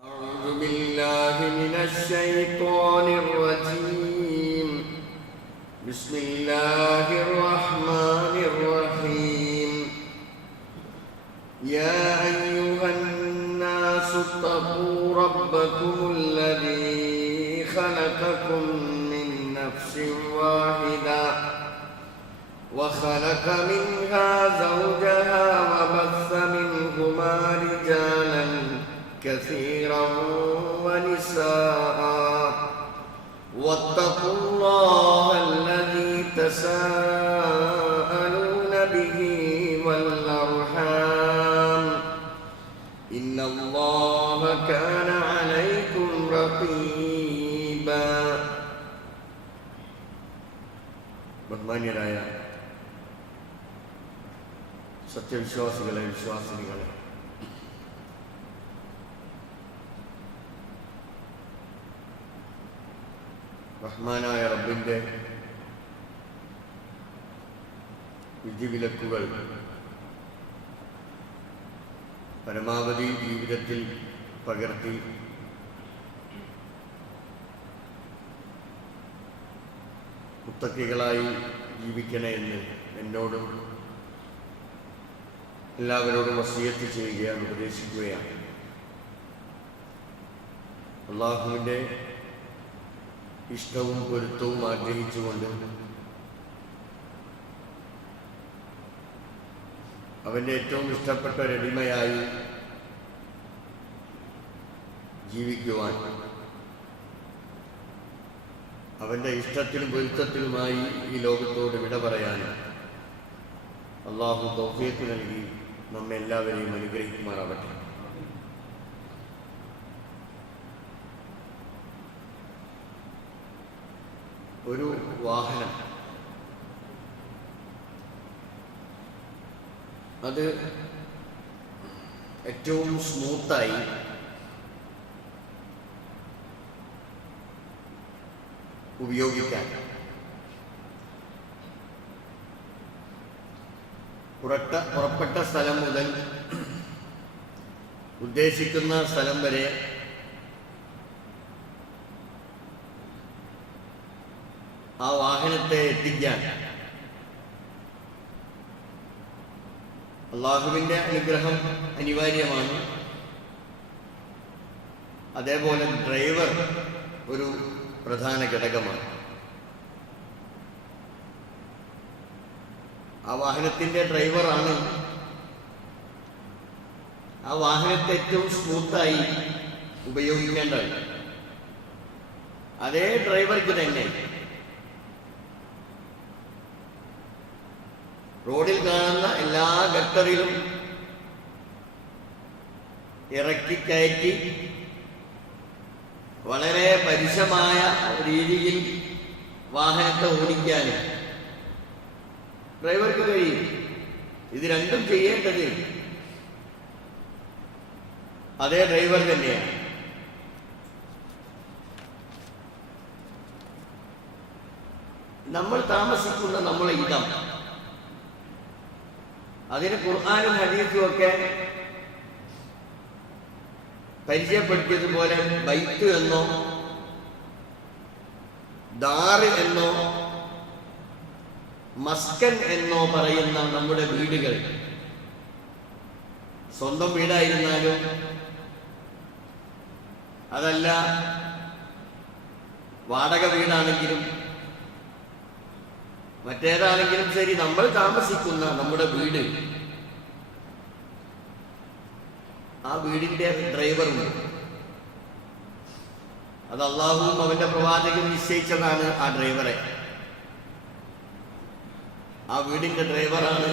أعوذ بالله من الشيطان الرجيم. بسم الله الرحمن الرحيم. يا أيها الناس اتقوا ربكم الذي خلقكم من نفس واحدة وخلق منها زوجها وبث منهما رجالا كثيرا ونساء واتقوا الله الذي تساءلون به والأرحام إن الله كان عليكم رقيبا. ബഹുമാന്യരായ സത്യവിശ്വാസികളെ, വിശ്വാസിനികളെ, റഹ്മാനായ റബ്ബിൻ്റെ വിധിവിലക്കുകൾ പരമാവധി ജീവിതത്തിൽ പകർത്തി മുത്തക്കികളായി ജീവിക്കണേ എന്ന് എന്നോടും എല്ലാവരോടും വസിയത്ത് ചെയ്യുകയാണ്, ഉപദേശിക്കുകയാണ്. അള്ളാഹുവിൻ്റെ ഇഷ്ടവും പൊരുത്തവും ആഗ്രഹിച്ചുകൊണ്ട് അവൻ്റെ ഏറ്റവും ഇഷ്ടപ്പെട്ട ഒരടിമയായി ജീവിക്കുവാൻ, അവൻ്റെ ഇഷ്ടത്തിലും പൊരുത്തത്തിലുമായി ഈ ലോകത്തോട് വിട പറയാൻ അള്ളാഹു തൗഫീഖ് നൽകി നമ്മെ എല്ലാവരെയും അനുഗ്രഹിക്കുമാറാവട്ടെ. ഒരു വാഹനം അത് ഏറ്റവും സ്മൂത്തായി ഉപയോഗിക്കാൻ പുറപ്പെട്ട സ്ഥലം മുതൽ ഉദ്ദേശിക്കുന്ന സ്ഥലം വരെ ആ വാഹനത്തെ എത്തിക്കാൻ അള്ളാഹുവിൻ്റെ അനുഗ്രഹം അനിവാര്യമാണ്. അതേപോലെ ഡ്രൈവർ ഒരു പ്രധാന ഘടകമാണ്. ആ വാഹനത്തിൻ്റെ ഡ്രൈവറാണ് ആ വാഹനത്തെ ഏറ്റവും സ്മൂത്തായി ഉപയോഗിക്കേണ്ടത്. അതേ ഡ്രൈവർക്ക് തന്നെ റോഡിൽ കാണുന്ന എല്ലാ ഗട്ടറിലും ഇറക്കി കയറ്റി വളരെ പരുഷമായ രീതിയിൽ വാഹനത്തെ ഓടിക്കാൻ ഡ്രൈവർക്ക് കഴിയും. ഇത് രണ്ടും ചെയ്യേണ്ടത് അതേ ഡ്രൈവർ തന്നെയാണ്. നമ്മൾ താമസിക്കുന്ന നമ്മളെ ഇടം, അതിന് ഖുർആനും ഹദീസും ഒക്കെ പരിചയപ്പെടുത്തിയതുപോലെ ബൈത്ത് എന്നോ ദാറ് എന്നോ മസ്കൻ എന്നോ പറയുന്ന നമ്മുടെ വീടുകൾ, സ്വന്തം വീടായിരുന്നാലും അതല്ല വാടക വീടാണെങ്കിലും മറ്റേതാണെങ്കിലും ശരി, നമ്മൾ താമസിക്കുന്ന നമ്മുടെ വീട്, ആ വീടിന്റെ ഡ്രൈവറുണ്ട്. അത് അള്ളാഹുവും അവന്റെ പ്രവാചകൻ നിശ്ചയിച്ചതാണ് ആ ഡ്രൈവറെ. ആ വീടിന്റെ ഡ്രൈവറാണ്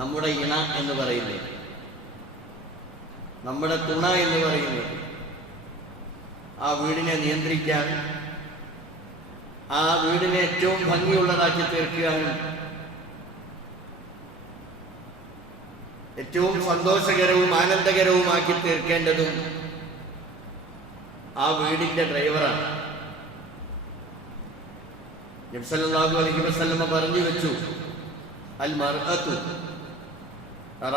നമ്മുടെ ഇണ എന്ന് പറയുന്നത്, നമ്മുടെ തുണ എന്ന് പറയുന്നത്. ആ വീടിനെ നിയന്ത്രിക്കാൻ, ആ വീടിനെ ഏറ്റവും ഭംഗിയുള്ളതാക്കി തീർക്കാനും ഏറ്റവും സന്തോഷകരവും ആനന്ദകരവുമാക്കി തീർക്കേണ്ടതും ആ വീടിന്റെ ഡ്രൈവറാണ്. നബി സല്ലല്ലാഹു അലൈഹി വസല്ലമ പറഞ്ഞു വെച്ചു, അൽ മർഅതു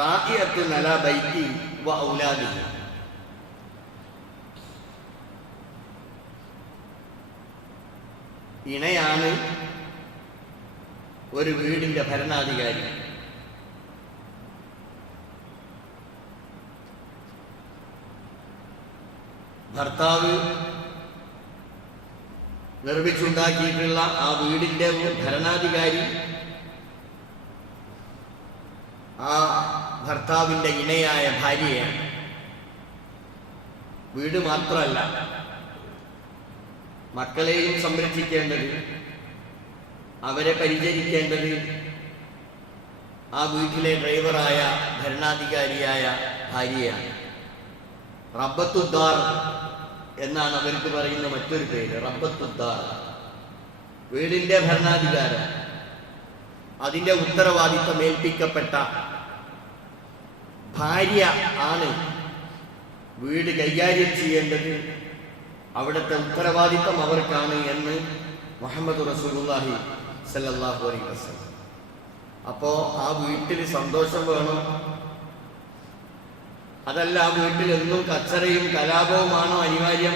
റാഇയത്തുൻ അലാ ബൈത്തി വ ഔലാദിഹി. ഇണയാണ് ഒരു വീടിന്റെ ഭരണാധികാരി. ഭർത്താവ് നിർമ്മിച്ചുണ്ടാക്കിയിട്ടുള്ള ആ വീടിന്റെ ഭരണാധികാരി ആ ഭർത്താവിന്റെ ഇണയായ ഭാര്യയാണ്. വീട് മാത്രമല്ല, മക്കളെയും സംരക്ഷിക്കേണ്ടത്, അവരെ പരിചരിക്കേണ്ടത് ആ വീട്ടിലെ ഡ്രൈവറായ ഭരണാധികാരിയായ ഭാര്യയാണ്. റബ്ബത്തുദ്ദാർ എന്നാണ് അവർക്ക് പറയുന്ന മറ്റൊരു പേര്. റബ്ബത്തുദ്ദാർ, വീടിന്റെ ഭരണാധികാരം, അതിന്റെ ഉത്തരവാദിത്തം ഏൽപ്പിക്കപ്പെട്ട ഭാര്യ ആണ് വീട് കൈകാര്യം ചെയ്യേണ്ടത്. അവിടുത്തെ ഉത്തരവാദിത്തം അവർക്കാണ് എന്ന് മുഹമ്മദ് റസൂലുള്ളാഹി സ്വല്ലല്ലാഹു അലൈഹി വസല്ലം. അപ്പോ ആ വീട്ടിൽ സന്തോഷം വേണം, അതല്ല ആ വീട്ടിൽ എന്നും കച്ചറയും കലാപവുമാണോ അനിവാര്യം?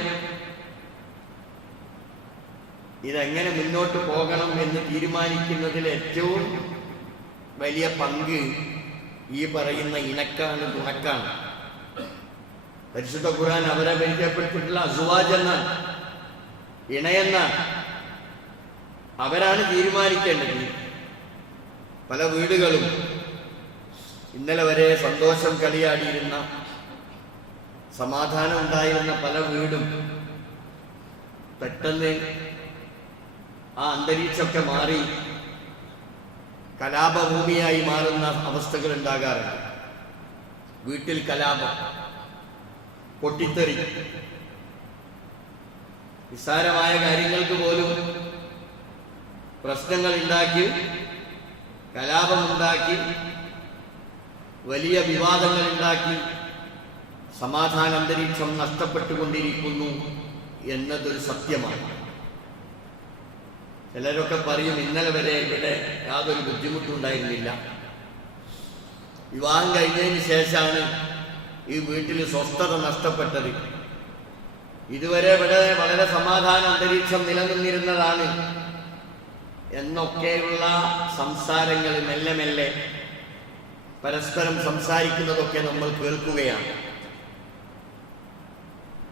ഇതെങ്ങനെ മുന്നോട്ട് പോകണം എന്ന് തീരുമാനിക്കുന്നതിൽ ഏറ്റവും വലിയ പങ്ക് ഈ പറയുന്ന ഇണക്കാണ്, തുണക്കാണ്. പരിശുദ്ധ ഖുർആൻ അവരെ പരിചയപ്പെടുത്തിയിട്ടുള്ള അസ്വാജ് എന്നാണ്, ഇണയെന്നാണ്. അവരാണ് തീരുമാനിക്കേണ്ടത്. പല വീടുകളും ഇന്നലെ വരെ സന്തോഷം കളിയാടിയിരുന്ന, സമാധാനം ഉണ്ടായിരുന്ന പല വീടും പെട്ടെന്ന് ആ അന്തരീക്ഷമൊക്കെ മാറി കലാപഭൂമിയായി മാറുന്ന അവസ്ഥകൾ ഉണ്ടാകാറുണ്ട്. വീട്ടിൽ കലാപം, പൊട്ടിത്തെറി, നിസ്സാരമായ കാര്യങ്ങൾക്ക് പോലും പ്രശ്നങ്ങൾ ഉണ്ടാക്കി, കലാപമുണ്ടാക്കി, വലിയ വിവാദങ്ങൾ ഉണ്ടാക്കി സമാധാന അന്തരീക്ഷം നഷ്ടപ്പെട്ടുകൊണ്ടിരിക്കുന്നു എന്നതൊരു സത്യമാണ്. ചിലരൊക്കെ പറയും, ഇന്നലെ വരെ ഇവിടെ യാതൊരു ബുദ്ധിമുട്ടുണ്ടായിരുന്നില്ല, വിവാഹം കഴിഞ്ഞതിന് ശേഷമാണ് ഈ വീട്ടിൽ സ്വസ്ഥത നഷ്ടപ്പെട്ടത്, ഇതുവരെ ഇവിടെ വളരെ സമാധാന അന്തരീക്ഷം നിലനിന്നിരുന്നതാണ് എന്നൊക്കെയുള്ള സംസാരങ്ങൾ മെല്ലെ മെല്ലെ പരസ്പരം സംസാരിക്കുന്നതൊക്കെ നമ്മൾ കേൾക്കുകയാണ്.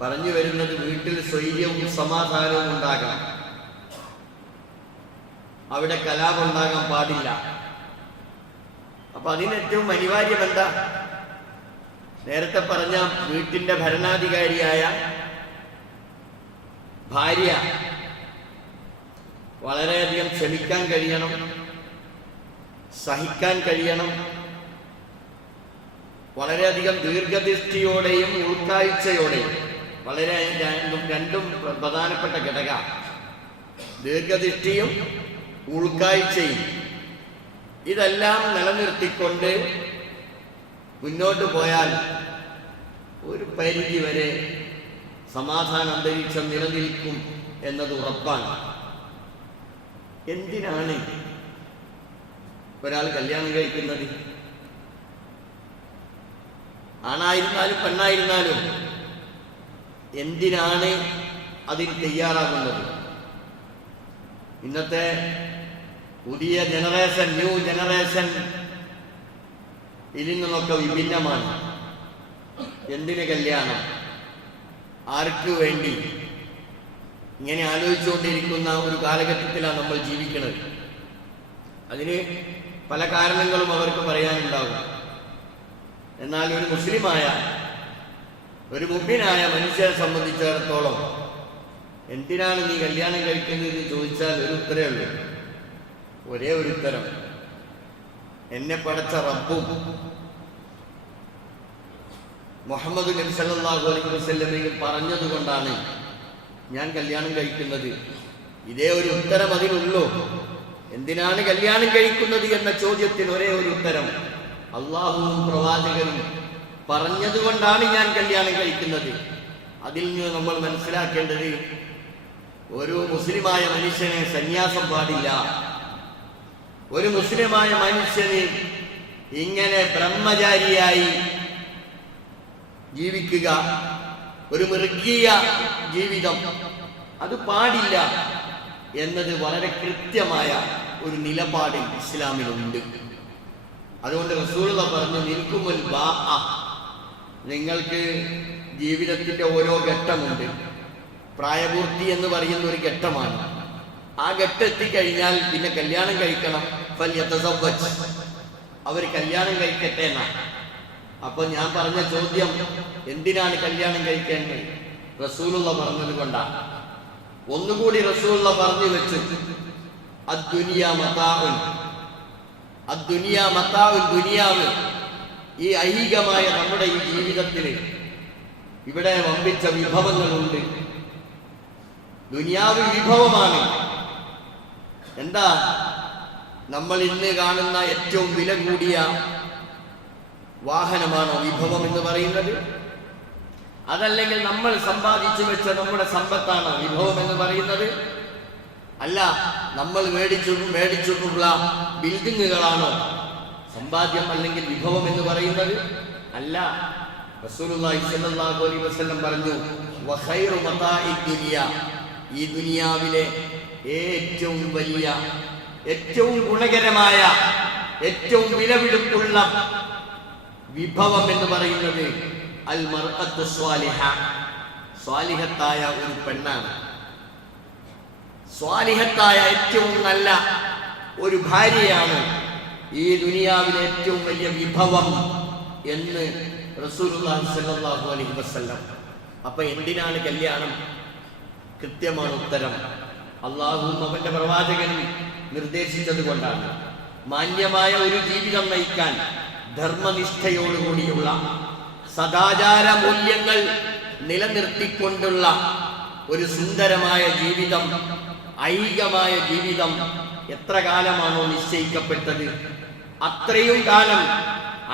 പറഞ്ഞു വരുന്നത് വീട്ടിൽ സ്വൈര്യവും സമാധാനവും ഉണ്ടാകണം, അവിടെ കലാപം ഉണ്ടാകാൻ പാടില്ല. അപ്പൊ അതിനേറ്റവും അനിവാര്യം എന്താ? നേരത്തെ പറഞ്ഞ വീട്ടിന്റെ ഭരണാധികാരിയായ ഭാര്യ വളരെയധികം ക്ഷമിക്കാൻ കഴിയണം, സഹിക്കാൻ കഴിയണം, വളരെയധികം ദീർഘദൃഷ്ടിയോടെയും ഉൾക്കാഴ്ചയോടെയും, വളരെ രണ്ടും പ്രധാനപ്പെട്ട ഘടക, ദീർഘദൃഷ്ടിയും ഉൾക്കാഴ്ചയും, ഇതെല്ലാം നിലനിർത്തിക്കൊണ്ട് മുന്നോട്ട് പോയാൽ ഒരു പരിധി വരെ സമാധാന അന്തരീക്ഷം നിലനിൽക്കും എന്നത് ഉറപ്പാണ്. എന്തിനാണ് ഒരാൾ കല്യാണം കഴിക്കുന്നത്? ആണായിരുന്നാലും പെണ്ണായിരുന്നാലും എന്തിനാണ് അതിന് തയ്യാറാകുന്നത്? ഇന്നത്തെ പുതിയ ജനറേഷൻ, ന്യൂ ജനറേഷൻ ഇതിൽ നിന്നൊക്കെ വിഭിന്നമാണ്. എന്തിന് കല്യാണം, ആർക്ക് വേണ്ടി, ഇങ്ങനെ ആലോചിച്ചുകൊണ്ടിരിക്കുന്ന ഒരു കാലഘട്ടത്തിലാണ് നമ്മൾ ജീവിക്കുന്നത്. അതിന് പല കാരണങ്ങളും അവർക്ക് പറയാനുണ്ടാകും. എന്നാൽ ഒരു മുസ്ലിമായ, ഒരു മുഅ്മിനായ മനുഷ്യരെ സംബന്ധിച്ചിടത്തോളം എന്തിനാണ് നീ കല്യാണം കഴിക്കുന്നത് എന്ന് ചോദിച്ചാൽ ഒരു ഉത്തരമേ ഉള്ളൂ, ഒരേ ഒരു ഉത്തരം: എന്നെ പടച്ച റബ്ബും മുഹമ്മദ് നബി സല്ലല്ലാഹു അലൈഹി വസല്ലമയും പറഞ്ഞതുകൊണ്ടാണ് ഞാൻ കല്യാണം കഴിക്കുന്നത്. ഇതേ ഒരു ഉത്തരം അതിനുള്ളൂ. എന്തിനാണ് കല്യാണം കഴിക്കുന്നത് എന്ന ചോദ്യത്തിന് ഒരേ ഒരു ഉത്തരം: അള്ളാഹുവും പ്രവാചകനും പറഞ്ഞതുകൊണ്ടാണ് ഞാൻ കല്യാണം കഴിക്കുന്നത്. അതിൽ നിന്ന് നമ്മൾ മനസ്സിലാക്കേണ്ടത്, ഒരു മുസ്ലിമായ മനുഷ്യന് സന്യാസം പാടില്ല. ഒരു മുസ്ലിമായ മനുഷ്യന് ഇങ്ങനെ ബ്രഹ്മചാരിയായി ജീവിക്കുക, ഒരു മൃഗീയ ജീവിതം, അത് പാടില്ല എന്നത് വളരെ കൃത്യമായ ഒരു നിലപാട് ഇസ്ലാമിലുണ്ട്. അതുകൊണ്ട് റസൂലുള്ളാഹി പറഞ്ഞു, നിൽക്കുമുൽ ബാഅ, നിങ്ങൾക്ക് ജീവിതത്തിൻ്റെ ഓരോ ഘട്ടമുണ്ട്. പ്രായപൂർത്തി എന്ന് പറയുന്ന ഒരു ഘട്ടമാണ്. ആ ഘട്ടം എത്തിക്കഴിഞ്ഞാൽ പിന്നെ കല്യാണം കഴിക്കണം. ഫൽയതസവ്വജ്, അവർ കല്യാണം കഴിക്കട്ടെ എന്നാണ്. അപ്പൊ ഞാൻ പറഞ്ഞ ചോദ്യം, എന്തിനാണ് കല്യാണം കഴിക്കേണ്ടത്? റസൂലുള്ളാഹി പറഞ്ഞത് കൊണ്ടാണ്. ഒന്നുകൂടി റസൂലുള്ളാഹി പറഞ്ഞു വെച്ചു, അദ്ദുനിയ മതാഉൻ, അദ്ദുനിയ മതാഉൻ, ദുനിയാവ്, ഈ ഐഹികമായ നമ്മുടെ ഈ ജീവിതത്തിൽ ഇവിടെ വമ്പിച്ച വിഭവങ്ങളുണ്ട്. ദുനിയാവ് വിഭവമാണ്. എന്താ നമ്മൾ ഇന്ന് കാണുന്ന ഏറ്റവും വില കൂടിയ വാഹനമാണോ വിഭവം എന്ന് പറയുന്നത്? അതല്ലെങ്കിൽ നമ്മൾ സമ്പാദിച്ചു വെച്ച നമ്മുടെ സമ്പത്താണോ വിഭവം എന്ന് പറയുന്നത്? അല്ല, നമ്മൾ മേടിച്ചിട്ടുള്ള ബിൽഡിങ്ങുകളാണോ സമ്പാദ്യം അല്ലെങ്കിൽ വിഭവം എന്ന് പറയുന്നത്? അല്ല. റസൂലുള്ളാഹി സ്വല്ലല്ലാഹു അലൈഹി വസല്ലം പറഞ്ഞു, വഖൈറു മതാഇദ് ദുനിയ, ഈ ദുനിയാവിലെ ഏറ്റവും വലിയ, ഏറ്റവും ഗുണകരമായ, ഏറ്റവും വിലപിടിപ്പുള്ള വിഭവം എന്ന് പറയുന്നത് അൽ മർഅത്തു സ്വാലിഹ, സ്വാലിഹത്തായ ഒരു പെണ്ണാണ്. സ്വാലിഹത്തായ ഏറ്റവും നല്ല ഒരു ഭാര്യയാണ് ഈ ദുനിയാവിലെ ഏറ്റവും വലിയ വിഭവം എന്ന് റസൂലുള്ളാഹി സ്വല്ലല്ലാഹു അലൈഹി വസല്ലം. അപ്പൊ എന്തിനാണ് കല്യാണം? കൃത്യമാണ് ഉത്തരം. അല്ലാഹുവും അവന്റെ പ്രവാചകനും നിർദ്ദേശിച്ചത് കൊണ്ടാണ്. മാന്യമായ ഒരു ജീവിതം നയിക്കാൻ ധർമ്മനിഷ്ഠയോടുകൂടിയുള്ള, സദാചാര മൂല്യങ്ങൾ നിലനിർത്തിക്കൊണ്ടുള്ള ഒരു സുന്ദരമായ ജീവിതം, ഐഹികമായ ജീവിതം എത്ര കാലമാണോ നിശ്ചയിക്കപ്പെട്ടത് അത്രയും കാലം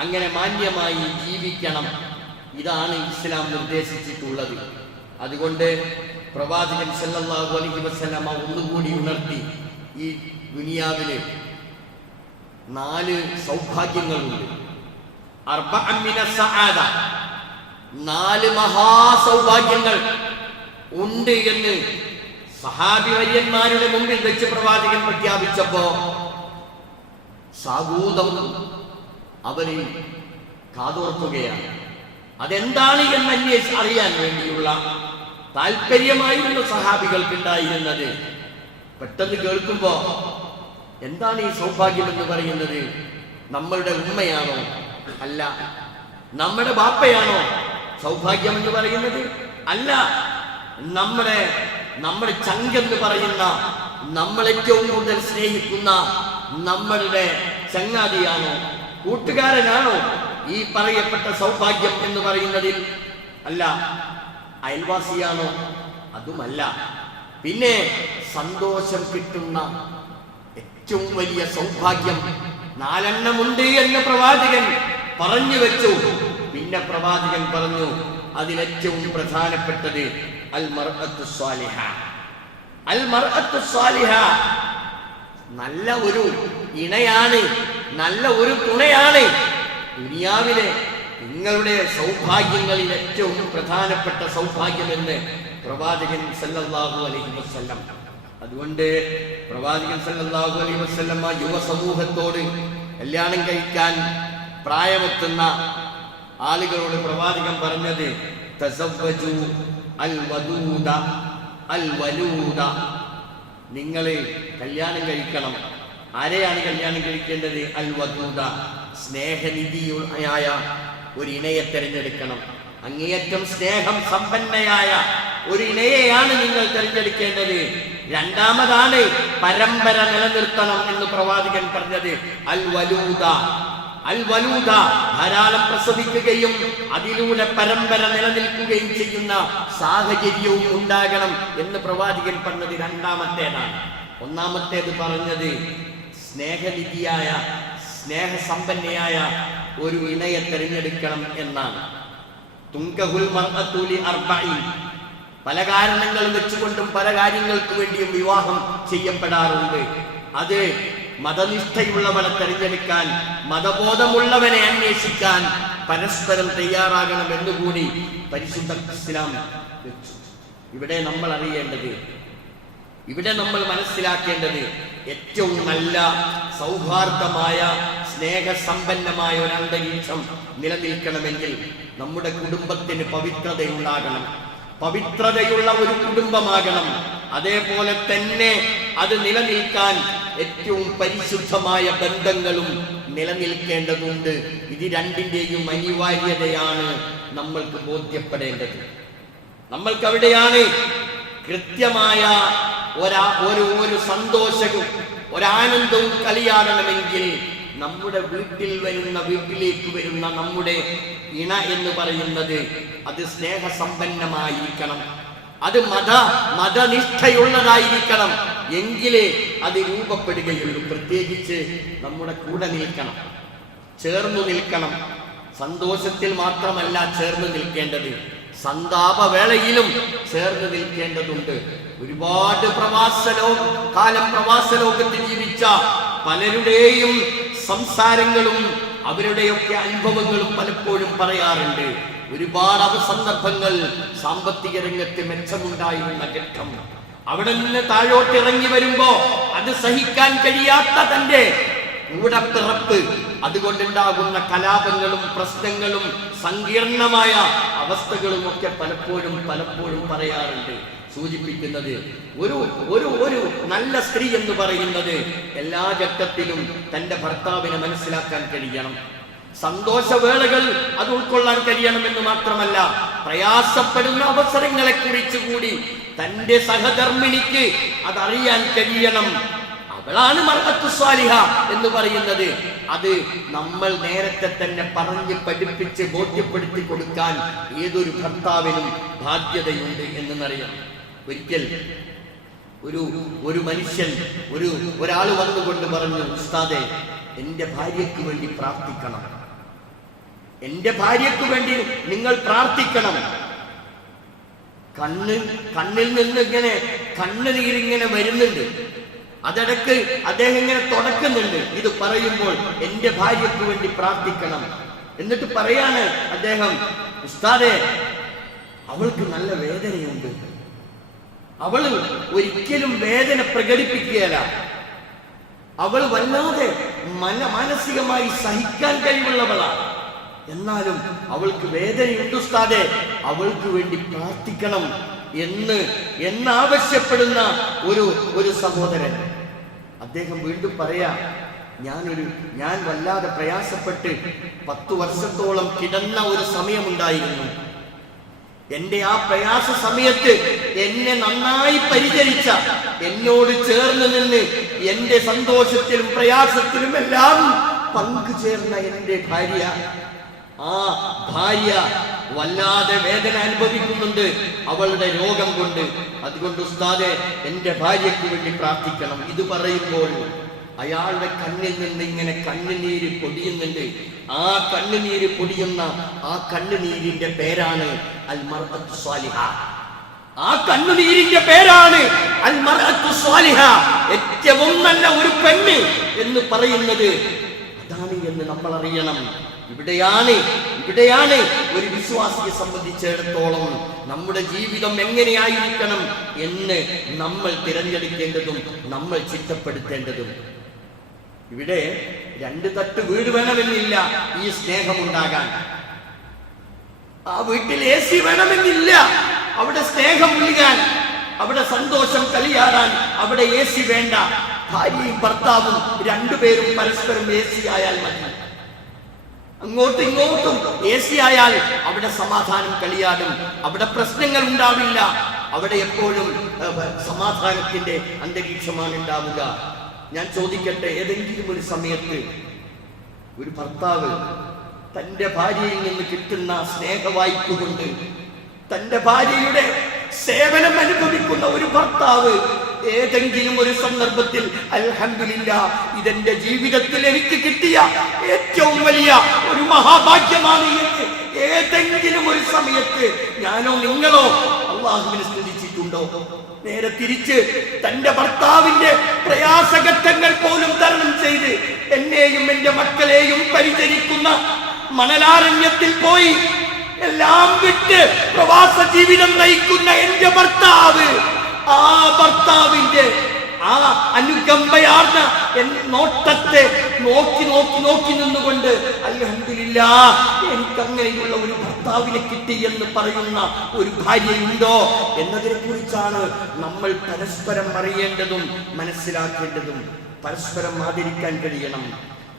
അങ്ങനെ മാന്യമായി ജീവിക്കണം. ഇതാണ് ഇസ്ലാം നിർദ്ദേശിച്ചിട്ടുള്ളത്. അതുകൊണ്ട് പ്രവാചകൻ സല്ലല്ലാഹു അലൈഹി വസല്ലമ ഒന്നുകൂടി ഉണർത്തി, ഈ ദുനിയാവില് 4 സൗഭാഗ്യങ്ങളുണ്ട്. 4 മഹാസൗഭാഗ്യങ്ങൾ ഉണ്ട് എന്ന് സഹാബി വര്യന്മാരുടെ മുമ്പിൽ വെച്ച് പ്രവാചകൻ പ്രഖ്യാപിച്ചപ്പോ സാഗൂതം അവര് കാതോർക്കുകയാണ്. അതെന്താണ് എന്ന് അറിയാൻ വേണ്ടിയുള്ള താല്പര്യമായിരുന്നു സഹാബികൾക്കുണ്ടായിരുന്നത്. പെട്ടെന്ന് കേൾക്കുമ്പോ, എന്താണ് ഈ സൗഭാഗ്യം എന്ന് പറയുന്നത്? നമ്മളുടെ ഉമ്മയാണോ? അല്ല. നമ്മുടെ ബാപ്പയാണോ സൗഭാഗ്യം എന്ന് പറയുന്നത്? അല്ല. നമ്മുടെ ചങ്കെന്ന് പറയുന്ന, നമ്മളേറ്റവും കൂടുതൽ സ്നേഹിക്കുന്ന നമ്മളുടെ ചങ്ങാതിയാണോ, കൂട്ടുകാരനാണോ ഈ പറയപ്പെട്ട സൗഭാഗ്യം എന്ന് പറയുന്നതിൽ? അല്ല. അയൽവാസിയാണോ? അതുമല്ല. പിന്നെ സന്തോഷം കിട്ടുന്ന ഏറ്റവും വലിയ സൗഭാഗ്യം 4 എണ്ണമുണ്ട് എന്ന് പ്രവാചകൻ പറഞ്ഞു വെച്ചു. പിന്നെ പ്രവാചകൻ പറഞ്ഞു, അതിലേറ്റവും പ്രധാനപ്പെട്ടത് അൽ മർഅത്തു സ്വാലിഹ. അൽ മർഅത്തു സ്വാലിഹ നല്ല ഒരു ഇണയാണ്, നല്ല ഒരു തുണയാണ് ദുനിയാവിലെ നിങ്ങളുടെ സൗഭാഗ്യങ്ങളിൽ ഏറ്റവും പ്രധാനപ്പെട്ട സൗഭാഗ്യമെന്ന് പ്രവാചകൻ സല്ലല്ലാഹു അലൈഹി വസല്ലം. അതുകൊണ്ട് പ്രവാചകൻ സല്ലല്ലാഹു അലൈഹി വസല്ലം യുവ സമൂഹത്തോട്, കല്യാണം കഴിക്കാൻ പ്രായമെത്തുന്ന ആളുകളോട് പ്രവാചകൻ പറഞ്ഞത്, തസവ്വജു അൽ വദൂദ അൽ വലൂദ, നിങ്ങൾ കല്യാണം കഴിക്കണം. ആരെയാണ് കല്യാണം കഴിക്കേണ്ടത്? അൽ വദൂദ, സ്നേഹനിധിയായ ഒരു ഇണയെ തിരഞ്ഞെടുക്കണം. അങ്ങേയറ്റം സ്നേഹം സമ്പന്നയായ ഒരു ഇണയെയാണ് നിങ്ങൾ തിരഞ്ഞെടുക്കേണ്ടത്. രണ്ടാമതാണ് പരമ്പര നിലനിർത്തണം എന്ന് പ്രവാചകൻ പറഞ്ഞത്. അൽ വലൂദ, അൽ വലൂദ, ധാരാളം പ്രസവിക്കുകയും അതിലൂടെ പരമ്പര നിലനിൽക്കുകയും ചെയ്യുന്ന സാഹചര്യവും ഉണ്ടാകണം എന്ന് പ്രവാചകൻ പറഞ്ഞത് രണ്ടാമത്തേതാണ്. ഒന്നാമത്തേത് പറഞ്ഞത് സ്നേഹനിധിയായ, സ്നേഹസമ്പന്നയായ ഒരു ഇണയെ തിരഞ്ഞെടുക്കണം എന്നാണ്. തുങ്കഹുൽ മർഅതു ലി അർബഈൻ, പല കാരണങ്ങൾ വെച്ചുകൊണ്ടും പല കാര്യങ്ങൾക്ക് വേണ്ടിയും വിവാഹം ചെയ്യപ്പെടാറുണ്ട്. അത് മതനിഷ്ഠയുള്ളവനെ തിരഞ്ഞെടുക്കാൻ, മതബോധമുള്ളവനെ അന്വേഷിക്കാൻ പരസ്പരം തയ്യാറാകണമെന്നുകൂടി പരിശുദ്ധ ഇസ്ലാം വെച്ചു. ഇവിടെ നമ്മൾ അറിയേണ്ടത്, ഇവിടെ നമ്മൾ മനസ്സിലാക്കേണ്ടത് ഏറ്റവും നല്ല സൗഹാർദ്ദമായ സ്നേഹസമ്പന്നമായ ഒരു അന്തരീക്ഷം നിലനിൽക്കണമെങ്കിൽ നമ്മുടെ കുടുംബത്തിന് പവിത്രതയുണ്ടാകണം. പവിത്രതയുള്ള ഒരു കുടുംബമാകണം. അതേപോലെ തന്നെ അത് നിലനിൽക്കാൻ ഏറ്റവും പരിശുദ്ധമായ ബന്ധങ്ങളും നിലനിൽക്കേണ്ടതുണ്ട്. ഇത് രണ്ടിന്റെയും അനിവാര്യതയാണ് നമ്മൾക്ക് ബോധ്യപ്പെടേണ്ടത്. നമ്മൾക്ക് അവിടെയാണ് കൃത്യമായ ഒരു സന്തോഷവും ഒരാനന്ദവും കളിയാടണമെങ്കിൽ നമ്മുടെ വീട്ടിലേക്ക് വരുന്ന നമ്മുടെ ഇണ എന്ന് പറയുന്നത് അത് സ്നേഹസമ്പന്നമായിരിക്കണം. അത് മതനിഷ്ഠയുള്ളതായിരിക്കണം. എങ്കിലേ അത് രൂപപ്പെടുകയുള്ളൂ. പ്രത്യേകിച്ച് നമ്മുടെ കൂടെ നിൽക്കണം, ചേർന്നു നിൽക്കണം. സന്തോഷത്തിൽ മാത്രമല്ല ചേർന്ന് നിൽക്കേണ്ടത്, സന്താപവേളയിലും ചേർന്ന് നിൽക്കേണ്ടതുണ്ട്. ഒരുപാട് പ്രവാസലോകത്ത് ജീവിച്ച പലരുടെയും സംസാരങ്ങളും അവരുടെയൊക്കെ അനുഭവങ്ങളും പലപ്പോഴും പറയാറുണ്ട്. ഒരുപാട് സന്ദർഭങ്ങൾ സാമ്പത്തിക രംഗത്ത് മെച്ചമുണ്ടായിരുന്ന ഘട്ടം, അവിടെ നിന്ന് താഴോട്ട് ഇറങ്ങി വരുമ്പോ അത് സഹിക്കാൻ കഴിയാത്ത തന്റെ കൂടപ്പിറപ്പ്, അതുകൊണ്ടുണ്ടാകുന്ന കലാപങ്ങളും പ്രശ്നങ്ങളും സങ്കീർണമായ അവസ്ഥകളും ഒക്കെ പലപ്പോഴും പറയാറുണ്ട്. സൂചിപ്പിക്കുന്നത് ഒരു നല്ല സ്ത്രീ എന്ന് പറയുന്നത് എല്ലാ ഘട്ടത്തിലും തന്റെ ഭർത്താവിനെ മനസ്സിലാക്കാൻ കഴിയണം. സന്തോഷവേളകൾ അത് ഉൾക്കൊള്ളാൻ കഴിയണമെന്ന് മാത്രമല്ല, പ്രയാസപ്പെടുന്ന അവസരങ്ങളെ കുറിച്ച് കൂടി തന്റെ സഹധർമ്മിണിക്ക് അതറിയാൻ കഴിയണം. അവളാണ് മർഅത്തു സ്വാലിഹ എന്ന് പറയുന്നത്. അത് നമ്മൾ നേരത്തെ തന്നെ പറഞ്ഞ് പഠിപ്പിച്ച് ബോധ്യപ്പെടുത്തി കൊടുക്കാൻ ഏതൊരു ഭർത്താവിനും ബാധ്യതയുണ്ട് എന്നറിയണം. ഒരിക്കൽ ഒരു മനുഷ്യൻ ഒരാൾ വന്നുകൊണ്ട് പറഞ്ഞു, ഉസ്താദേ, എന്റെ ഭാര്യയ്ക്ക് വേണ്ടി പ്രാർത്ഥിക്കണം, എന്റെ ഭാര്യയ്ക്ക് വേണ്ടി നിങ്ങൾ പ്രാർത്ഥിക്കണം. കണ്ണിൽ നിന്ന് ഇങ്ങനെ കണ്ണുനീരിങ്ങനെ വരുന്നുണ്ട്. അതിടക്ക് അദ്ദേഹം ഇങ്ങനെ തുടക്കുന്നുണ്ട്. ഇത് പറയുമ്പോൾ എന്റെ ഭാര്യയ്ക്ക് വേണ്ടി പ്രാർത്ഥിക്കണം. എന്നിട്ട് പറയാണ് അദ്ദേഹം, ഉസ്താദേ, അവൾക്ക് നല്ല വേദനയുണ്ട്. അവൾ ഒരിക്കലും വേദന പ്രകടിപ്പിക്കുകയല്ല. അവൾ വല്ലാതെ മാനസികമായി സഹിക്കാൻ കഴിവുള്ളവളാണ്. എന്നാലും അവൾക്ക് വേദനയുണ്ട് ഉസ്താദേ, അവൾക്ക് വേണ്ടി പ്രാർത്ഥിക്കണം എന്നാവശ്യപ്പെടുന്ന ഒരു സഹോദരൻ. അദ്ദേഹം വീണ്ടും പറയാ, ഞാൻ വല്ലാതെ പ്രയാസപ്പെട്ട് 10 വർഷത്തോളം കിടന്ന ഒരു സമയമുണ്ടായിരുന്നു. എന്റെ ആ പ്രയാസ സമയത്ത് എന്നെ നന്നായി പരിചരിച്ച, എന്നോട് ചേർന്ന് നിന്ന് എന്റെ സന്തോഷത്തിലും പ്രയാസത്തിലും എല്ലാം പങ്കുചേർന്ന എന്റെ ഭാര്യ, ആ ഭാര്യ വല്ലാതെ വേദന അനുഭവിക്കുന്നുണ്ട് അവളുടെ രോഗം കൊണ്ട്. അതുകൊണ്ട് ഉസ്താദേ, എന്റെ ഭാര്യയ്ക്ക് വേണ്ടി പ്രാർത്ഥിക്കണം. ഇത് പറയുമ്പോൾ അയാളുടെ കണ്ണിൽ നിന്ന് ഇങ്ങനെ കണ്ണുനീര് പൊടിയുന്നുണ്ട്. ആ കണ്ണുനീര് പൊടിയുന്ന ആ കണ്ണുനീരിന്റെ പേരാണ് അൽ മർഅത്തു സ്വാലിഹ. ആ കണ്ണുനീരിന്റെ പേരാണ് അൽ മർഅത്തു സ്വാലിഹ. ഏറ്റവും നല്ല ഒരു പെണ്ണ് എന്ന് പറയുന്നത് അതാണ് എന്ന് നമ്മൾ അറിയണം. ഇവിടെയാണ് ഒരു വിശ്വാസിയെ സംബന്ധിച്ചിടത്തോളം നമ്മുടെ ജീവിതം എങ്ങനെയായിരിക്കണം എന്ന് നമ്മൾ തിരഞ്ഞെടുക്കേണ്ടതും നമ്മൾ ചിട്ടപ്പെടുത്തേണ്ടതും. ഇവിടെ 2 തട്ട് വീട് വേണമെന്നില്ല ഈ സ്നേഹമുണ്ടാകാൻ. ആ വീട്ടിൽ AC വേണമെന്നില്ല അവിടെ സ്നേഹം ഒഴുകാൻ, അവിടെ സന്തോഷം കളിയാടാൻ. അവിടെ AC വേണ്ട. ഭാര്യയും ഭർത്താവും 2 പേരും പരസ്പരം AC ആയാൽ മതി. അങ്ങോട്ടും ഇങ്ങോട്ടും AC ആയാൽ അവിടെ സമാധാനം കളിയാടും, അവിടെ പ്രശ്നങ്ങൾ ഉണ്ടാവില്ല. അവിടെ എപ്പോഴും സമാധാനത്തിന്റെ അന്തരീക്ഷമാണ് ഉണ്ടാവുക. ഞാൻ ചോദിക്കട്ടെ, ഏതെങ്കിലും ഒരു സമയത്ത് ഒരു ഭർത്താവ് തന്റെ ഭാര്യയിൽ നിന്ന് കിട്ടുന്ന സ്നേഹവായ്പ കൊണ്ട് തന്റെ ഭാര്യയുടെ സേവനം അനുഭവിക്കുന്ന ഒരു ഭർത്താവ് ഏതെങ്കിലും ഒരു സന്ദർഭത്തിൽ അൽഹംദുലില്ലാ, ഇതെന്റെ ജീവിതത്തിൽ എനിക്ക് കിട്ടിയ ഏറ്റവും വലിയ ഒരു മഹാഭാഗ്യമാണ് എന്ന് ഏതെങ്കിലും ഒരു സമയത്ത് ഞാനോ നിങ്ങളോ അള്ളാഹുവിനെ സ്തുതിച്ചിട്ടുണ്ടോ? നേരെ തിരിച്ച് തന്റെ ഭർത്താവിന്റെ പ്രയാസഘട്ടങ്ങൾ പോലും തരണം ചെയ്ത് എന്നെയും എന്റെ മക്കളെയും പരിചരിക്കുന്ന മണലാരണ്യത്തിൽ പോയി എല്ലാം വിട്ട് പ്രവാസ ജീവിതം നയിക്കുന്ന എന്റെ ഭർത്താവ് ആ ഭർത്താവിന്റെ ആ അനുകമ്പയാർന്ന നോട്ടത്തെ നോക്കി നോക്കി നോക്കി നിന്നുകൊണ്ട് അൽഹംദുലില്ലാഹ് എനിക്കങ്ങനെയുള്ള ഒരു ഭർത്താവിനെ കിട്ടി എന്ന് പറയുന്ന ഒരു ഭാര്യയുണ്ടോ എന്നതിനെ കുറിച്ചാണ് നമ്മൾ പരസ്പരം അറിയേണ്ടതും മനസ്സിലാക്കേണ്ടതും. പരസ്പരം ആദരിക്കാൻ കഴിയണം,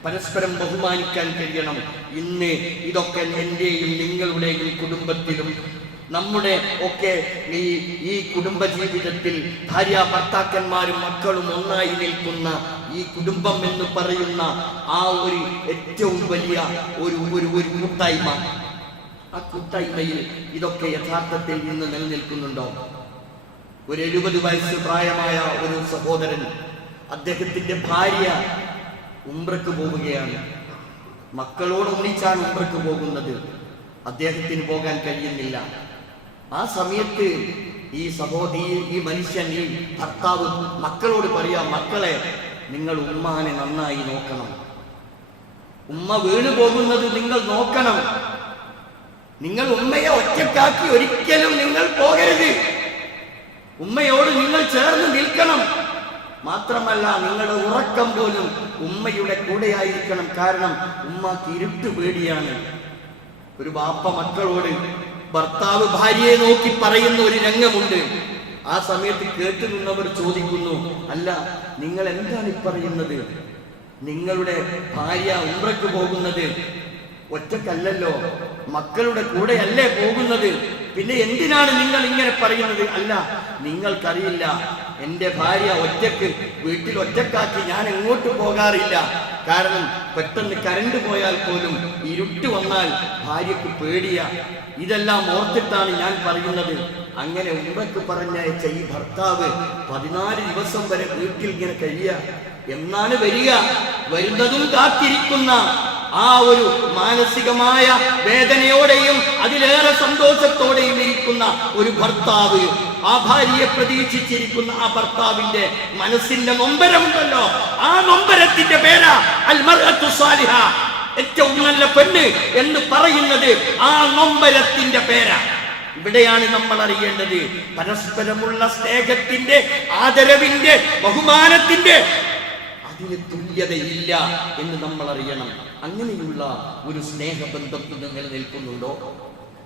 പരസ്പരം ബഹുമാനിക്കാൻ കഴിയണം. ഇന്ന് ഇതൊക്കെ എന്റെയും നിങ്ങളുടെയും കുടുംബത്തിലും നമ്മുടെ ഒക്കെ ഈ കുടുംബ ജീവിതത്തിൽ ഭാര്യ ഭർത്താക്കന്മാരും മക്കളും ഒന്നായി നിൽക്കുന്ന ഈ കുടുംബം എന്ന് പറയുന്ന ആ ഒരു ഏറ്റവും വലിയ ഒരു കൂട്ടായ്മ, ആ കൂട്ടായ്മയിൽ ഇതൊക്കെ യഥാർത്ഥത്തിൽ ഇന്ന് നിലനിൽക്കുന്നുണ്ടോ? ഒരു 70 വയസ്സ് പ്രായമായ ഒരു സഹോദരൻ, അദ്ദേഹത്തിന്റെ ഭാര്യ ഉംറക്ക് പോവുകയാണ്. മക്കളോട് ഒന്നിച്ചാണ് ഉംറക്ക് പോകുന്നത്. അദ്ദേഹത്തിന് പോകാൻ കഴിയുന്നില്ല. ആ സമയത്ത് ഈ മനുഷ്യൻ, ഈ ഭർത്താവ് മക്കളോട് പറയാ, മക്കളെ നിങ്ങൾ ഉമ്മാനെ നന്നായി നോക്കണം. ഉമ്മ വീണു പോകുന്നത് നിങ്ങൾ നോക്കണം. നിങ്ങൾ ഉമ്മയെ ഒറ്റക്കാക്കി ഒരിക്കലും നിങ്ങൾ പോകരുത്. ഉമ്മയോട് നിങ്ങൾ ചേർന്ന് നിൽക്കണം. മാത്രമല്ല നിങ്ങളുടെ ഉറക്കം പോലും ഉമ്മയുടെ കൂടെയായിരിക്കണം. കാരണം ഉമ്മക്ക് ഇരുട്ട് പേടിയാണ്. ഒരു ബാപ്പ മക്കളോട്, ഭർത്താവ് ഭാര്യയെ നോക്കി പറയുന്ന ഒരു രംഗമുണ്ട്. ആ സമയത്ത് കേട്ടു നിന്നവർ ചോദിക്കുന്നു, അല്ല നിങ്ങൾ എന്താണ് ഈ പറയുന്നത്? നിങ്ങളുടെ ഭാര്യ ഉംറയ്ക്ക് പോകുന്നത് ഒറ്റക്കല്ലല്ലോ, മക്കളുടെ കൂടെയല്ലേ പോകുന്നത്, പിന്നെ എന്തിനാണ് നിങ്ങൾ ഇങ്ങനെ പറയുന്നത്? അല്ല, നിങ്ങൾക്കറിയില്ല, എന്റെ ഭാര്യ ഒറ്റക്ക് വീട്ടിൽ ഒറ്റക്കാക്കി ഞാൻ എങ്ങോട്ട് പോകാറില്ല. കാരണം പെട്ടെന്ന് കരണ്ട് പോയാൽ പോലും ഇരുട്ട് വന്നാൽ ഭാര്യക്ക് പേടിയാ. ഇതെല്ലാം ഓർത്തിട്ടാണ് ഞാൻ പറയുന്നത്. അങ്ങനെ ഉംറയ്ക്ക് പറഞ്ഞയച്ച ഈ ഭർത്താവ് 14 ദിവസം വരെ വീട്ടിൽ ഇങ്ങനെ കഴിയുക. എന്നാണ് വരിക? വരുന്നതും കാത്തിരിക്കുന്ന ആ ഒരു മാനസികമായ വേദനയോടെയും അതിലേറെ സന്തോഷത്തോടെയും ഇരിക്കുന്ന ഒരു ഭർത്താവ്, ആ ഭാര്യയെ പ്രതീക്ഷിച്ചിരിക്കുന്ന ആ ഭർത്താവിന്റെ മനസ്സിന്റെ നൊമ്പരമുണ്ടല്ലോ, ആ നൊമ്പരത്തിന്റെ പേരാ അൽ മർഅത്തു സാലിഹ. ഏറ്റവും നല്ല പെണ്ണ് എന്ന് പറയുന്നത് ആ നൊമ്പരത്തിന്റെ പേരാ. ഇവിടെയാണ് നമ്മൾ അറിയേണ്ടത്, പരസ്പരമുള്ള സ്നേഹത്തിന്റെ, ആദരവിന്റെ, ബഹുമാനത്തിന്റെ അതിന് തുല്യതയില്ല എന്ന് നമ്മൾ അറിയണം. അങ്ങനെയുള്ള ഒരു സ്നേഹബന്ധം ഇന്ന് നിലനിൽക്കുന്നുണ്ടോ?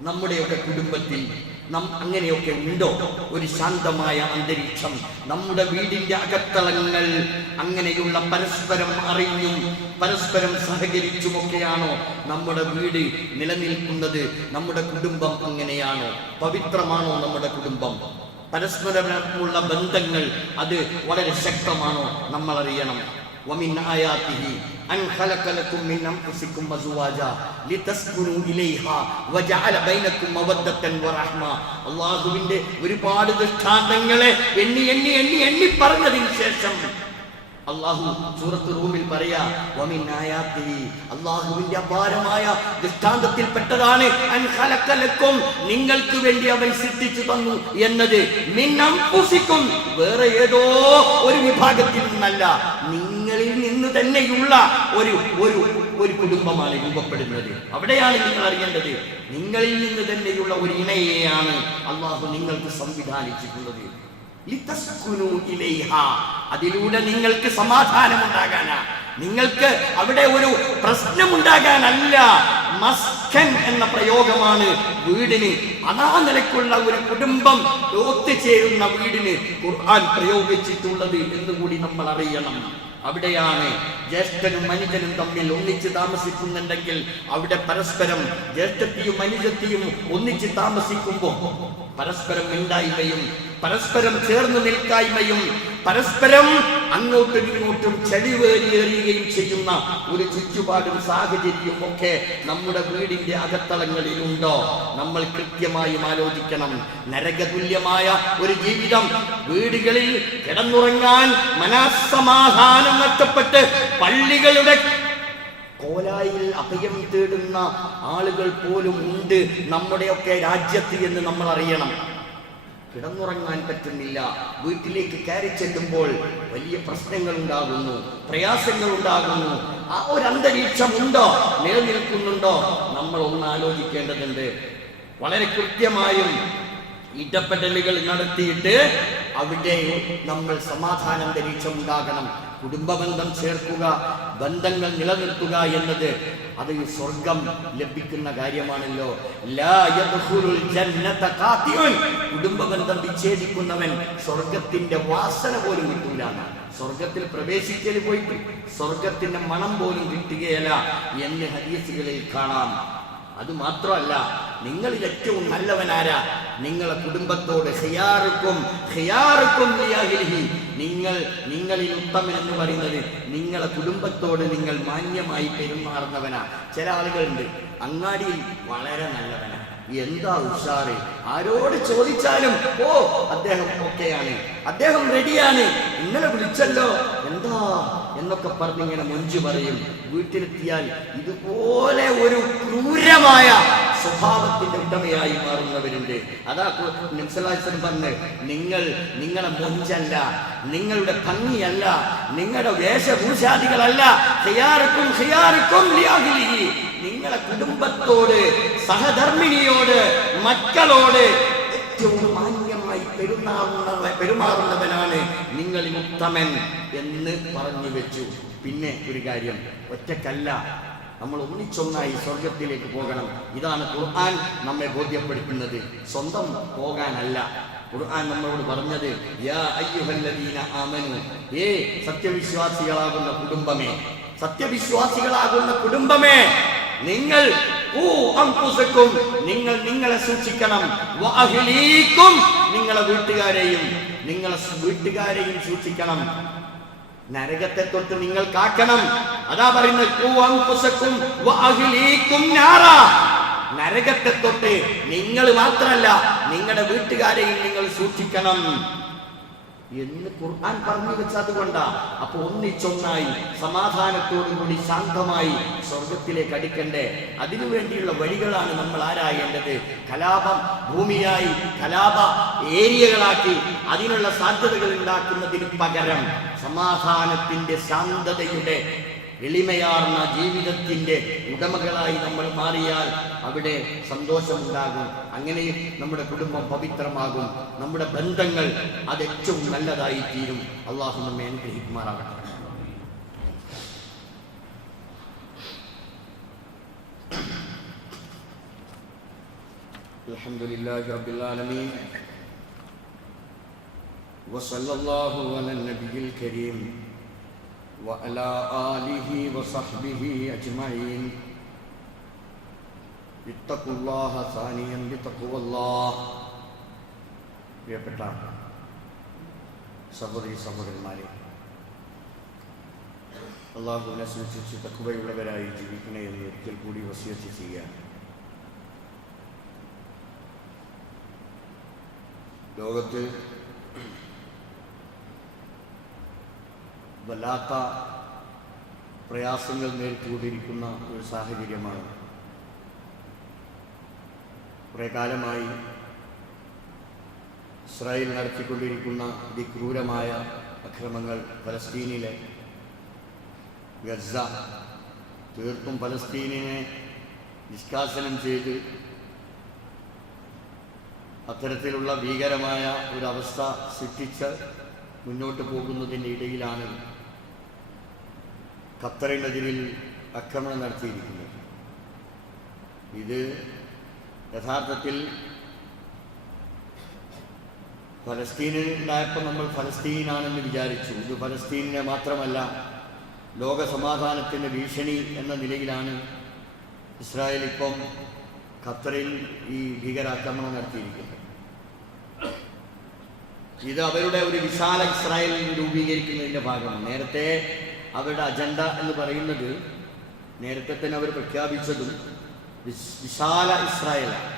നമ്മുടെയൊക്കെ കുടുംബത്തിൽ അങ്ങനെയൊക്കെ ഉണ്ടോ? ഒരു ശാന്തമായ അന്തരീക്ഷം, നമ്മുടെ വീടിന്റെ അകത്തളങ്ങൾ അങ്ങനെയുള്ള പരസ്പരം അറിഞ്ഞും പരസ്പരം സഹകരിച്ചുമൊക്കെയാണോ നമ്മുടെ വീട് നിലനിൽക്കുന്നത്? നമ്മുടെ കുടുംബം അങ്ങനെയാണോ? പവിത്രമാണോ നമ്മുടെ കുടുംബം? പരസ്പരമുള്ള ബന്ധങ്ങൾ അത് വളരെ ശക്തമാണോ? നമ്മൾ അറിയണം. ومن آياته أن خلق لكم من أنفسكم أزواجا لتسكنوا إليها وجعل بينكم مودة ورحمة. അല്ലാഹുവിന്റെ ഒരുപാട് ദൃഷ്ടാന്തങ്ങളെ എണ്ണി എണ്ണി എണ്ണി എണ്ണി പറഞ്ഞതിന് ശേഷം അല്ലാഹു സൂറത്ത് റൂമിൽ പറയാ, വമിൻ ആയാതിഹി, അല്ലാഹുവിന്റെ അപാരമായ ദൃഷ്ടാന്തത്തിൽ പെട്ടതാണ് അൻ ഖലഖ ലക്കും, നിങ്ങൾക്ക് വേണ്ടി അവൻ സൃഷ്ടിച്ചു തന്നു എന്നത്. മിൻ അൻഫുസിക്കും, വേറെ ഏതോ ഒരു വിഭാഗത്തിൽ നിന്നല്ല, നിങ്ങളിൽ നിന്ന് തന്നെയുള്ള ഒരു കുടുംബമാണ് രൂപപ്പെടുന്നത്. അവിടെയാണ് നിങ്ങൾ അറിയേണ്ടത്, നിങ്ങളിൽ നിന്ന് തന്നെയുള്ള ഒരു ഇണയെയാണ് അല്ലാഹു നിങ്ങൾക്ക് സംവിധാനിച്ചിട്ടുള്ളത്. അതിലൂടെ നിങ്ങൾക്ക് സമാധാനമുണ്ടാകാനാ, നിങ്ങൾക്ക് അവിടെ ഒരു പ്രശ്നമുണ്ടാകാനല്ല. മസ്കൻ എന്ന പ്രയോഗമാണ് വീടിന്, അതാ നിലക്കുള്ള ഒരു കുടുംബം ഒത്തുചേരുന്ന വീടിന് ഖുർആൻ പ്രയോഗിച്ചിട്ടുള്ളത് എന്നുകൂടി നമ്മൾ അറിയണം. അവിടെയാണ് ജ്യേഷ്ഠനും അനുജനും തമ്മിൽ ഒന്നിച്ച് താമസിക്കുന്നുണ്ടെങ്കിൽ അവിടെ പരസ്പരം ജ്യേഷ്ഠത്തെയും അനുജത്തെയും ഒന്നിച്ച് താമസിക്കുമ്പോൾ പരസ്പരം മിണ്ടായ്മയും പരസ്പരം ചേർന്ന് നിൽക്കായ്മയും പരസ്പരം അങ്ങോട്ടും ഇങ്ങോട്ടും ചെളിവേറിയേറുകയും ചെയ്യുന്ന ഒരു ചുറ്റുപാടും സാഹചര്യവും ഒക്കെ നമ്മുടെ വീടിന്റെ അകത്തളങ്ങളിൽ ഉണ്ടോ? നമ്മൾ കൃത്യമായും ആലോചിക്കണം. നരകതുല്യമായ ഒരു ജീവിതം വീടുകളിൽ കിടന്നുറങ്ങാൻ മനസ്സമാധാനം നഷ്ടപ്പെട്ട് പള്ളികളുടെ കോലായിൽ അഭയം തേടുന്ന ആളുകൾ പോലും ഉണ്ട് നമ്മുടെയൊക്കെ രാജ്യത്ത് എന്ന് നമ്മൾ അറിയണം. കിടന്നുറങ്ങാൻ പറ്റുന്നില്ല, വീട്ടിലേക്ക് കയറി ചെല്ലുമ്പോൾ വലിയ പ്രശ്നങ്ങൾ ഉണ്ടാകുന്നു, പ്രയാസങ്ങൾ ഉണ്ടാകുന്നു. ആ ഒരു അന്തരീക്ഷം ഉണ്ടോ, നിലനിൽക്കുന്നുണ്ടോ? നമ്മൾ ഒന്ന് ആലോചിക്കേണ്ടതുണ്ട്. വളരെ കൃത്യമായും ഇടപെടലുകൾ നടത്തിയിട്ട് അവിടെ നമ്മൾ സമാധാന അന്തരീക്ഷം ഉണ്ടാകണം. കുടുംബബന്ധം ചേർക്കുക, ബന്ധങ്ങൾ നിലനിർത്തുക എന്നത് അത് സ്വർഗം ലഭിക്കുന്ന കാര്യമാണല്ലോ. ലാ യദ്ഖുലുൽ ജന്നത ഖാതിഉൻ, കുടുംബബന്ധം വിച്ഛേദിക്കുന്നവൻ സ്വർഗത്തിന്റെ വാസന പോലും കിട്ടൂല. സ്വർഗത്തിൽ പ്രവേശിക്കൽ പോയിട്ട് സ്വർഗത്തിന്റെ മണം പോലും കിട്ടുകയില്ല എന്ന് ഹദീസുകളിൽ കാണാം. അതുമാത്രമല്ല, നിങ്ങളിൽ ഏറ്റവും നല്ലവനാരാ? നിങ്ങളെ കുടുംബത്തോട് നിങ്ങളിൽ ഉത്തമൻ എന്ന് പറയുന്നത് നിങ്ങളെ കുടുംബത്തോട് നിങ്ങൾ മാന്യമായി പെരുമാറുന്നവനാ. ചില ആളുകളുണ്ട് അങ്ങാടിയിൽ വളരെ നല്ലവനാ, എന്താ ഉഷാറ്, ആരോട് ചോദിച്ചാലും ഓ അദ്ദേഹം ഓക്കെയാണ്, അദ്ദേഹം റെഡിയാണ്, ഇന്നലെ വിളിച്ചല്ലോ എന്താ എന്നൊക്കെ പറഞ്ഞിങ്ങനെ മൊഞ്ചു പറയും. വീട്ടിലെത്തിയാൽ ഇതുപോലെ ഒരു ക്രൂരമായ സ്വഭാവത്തിന്റെ ഉടമയായി മാറുന്നവരുണ്ട്. അതാ നബി സല്ലല്ലാഹു അലൈഹി വസല്ലം പറഞ്ഞ്, നിങ്ങളെ മൊഞ്ചല്ല, നിങ്ങളുടെ ഭംഗിയല്ല, നിങ്ങളുടെ വേഷഭൂഷാദികളല്ല, ഖിയാറുക്കും ലിഅഹ്ലിഹി, നിങ്ങളെ കുടുംബത്തോട്, സഹധർമ്മിണിയോട്, മക്കളോട് ഏറ്റവും മാന്യമായി പെരുമാറുന്നവനാണ് നിങ്ങളിൽ ഉത്തമൻ എന്ന് പറഞ്ഞു വെച്ചു. പിന്നെ ഒരു കാര്യം, ഒറ്റക്കല്ല, നമ്മൾ ഒന്നിച്ചൊന്നായി സ്വർഗത്തിലേക്ക് പോകണം. ഇതാണ് ഖുർആൻ നമ്മെ ബോധ്യപ്പെടുത്തുന്നത്. സ്വന്തം പോകാനല്ല ഖുർആൻ നമ്മളോട് പറഞ്ഞത്. യാ അയ്യുഹല്ലദീന ആമനു, സത്യവിശ്വാസികളാകുന്ന കുടുംബമേ, സത്യവിശ്വാസികളാകുന്ന കുടുംബമേ, നിങ്ങൾ നിങ്ങളെ സൂക്ഷിക്കണം, വഅഹ്ലീകും, നിങ്ങളെ വീട്ടുകാരെയും സൂക്ഷിക്കണം, നരകത്തെ തൊട്ട് നിങ്ങൾ കാക്കണം. അതാ പറയുന്നത്, നരകത്തെ തൊട്ട് നിങ്ങൾ മാത്രമല്ല നിങ്ങളുടെ വീട്ടുകാരെയും നിങ്ങൾ സൂക്ഷിക്കണം എന്ന് ഖുർആൻ പറഞ്ഞു വെച്ചത് കൊണ്ടാ. അപ്പൊ ഒന്നിച്ചൊന്നായി സമാധാനത്തോടുകൂടി ശാന്തമായി സ്വർഗത്തിലേക്ക് അടുക്കണ്ടേ? അതിനുവേണ്ടിയുള്ള വഴികളാണ് നമ്മൾ ആരായേണ്ടത്. കലാപം ഭൂമിയായി, കലാപ ഏരിയകളാക്കി അതിനുള്ള സാധ്യതകൾ ഉണ്ടാക്കുന്നതിന് പകരം സമാധാനത്തിന്റെ, ശാന്തതയുടെ, എളിമയാർന്ന ജീവിതത്തിന്റെ ഉടമകളായി നമ്മൾ മാറിയാൽ അവിടെ സന്തോഷമുണ്ടാകും. അങ്ങനെ നമ്മുടെ കുടുംബം പവിത്രമാകും, നമ്മുടെ ബന്ധങ്ങൾ അത് ഏറ്റവും നല്ലതായി തീരും. അള്ളാഹു നമ്മെ അനുഗ്രഹിക്കുമാറാകട്ടെ. അൽഹംദുലില്ലാഹി റബ്ബിൽ ആലമീൻ വസല്ലല്ലാഹു അലൻ നബിയിൽ കരീം وعلى آله وصحبه أجمعين اتقوا الله ثانيا بتقوى الله. പ്രിയപ്പെട്ട സഹോദരന്മാരെ, അള്ളാഹുവിനെ സൂക്ഷിച്ച് തഖ്വയുള്ളവരായി ജീവിക്കണേ എന്ന് ഒരിക്കൽ കൂടി വസിയത്ത് ചെയ്യുക. ലോകത്ത് വല്ലാത്ത പ്രയാസങ്ങൾ നേരിട്ടുകൊണ്ടിരിക്കുന്ന ഒരു സാഹചര്യമാണ്. കുറേ കാലമായി ഇസ്രായേൽ നടത്തിക്കൊണ്ടിരിക്കുന്ന അതിക്രൂരമായ അക്രമങ്ങൾ, ഫലസ്തീനിലെ ഗസ, തീർത്തും ഫലസ്തീനിനെ നിഷ്കാസനം ചെയ്ത് അത്തരത്തിലുള്ള ഭീകരമായ ഒരവസ്ഥ സൃഷ്ടിച്ച് മുന്നോട്ട് പോകുന്നതിൻ്റെ ഇടയിലാണ് ഖത്തറിനെതിരിൽ ആക്രമണം നടത്തിയിരിക്കുന്നത്. ഇത് യഥാർത്ഥത്തിൽ ഫലസ്തീനിലുണ്ടായപ്പോൾ നമ്മൾ ഫലസ്തീനാണെന്ന് വിചാരിച്ചു. ഇത് ഫലസ്തീനിനെ മാത്രമല്ല, ലോക സമാധാനത്തിൻ്റെ ഭീഷണി എന്ന നിലയിലാണ് ഇസ്രായേൽ ഇപ്പം ഖത്തറിൽ ഈ ഭീകരാക്രമണം നടത്തിയിരിക്കുന്നത്. ഇത് അവരുടെ ഒരു വിശാല ഇസ്രായേൽ രൂപീകരിക്കുന്നതിൻ്റെ ഭാഗമാണ്. നേരത്തെ അവരുടെ അജണ്ട എന്ന് പറയുന്നത്, നേരത്തെ തന്നെ അവർ പ്രഖ്യാപിച്ചതും വിശാല ഇസ്രായേലാണ്.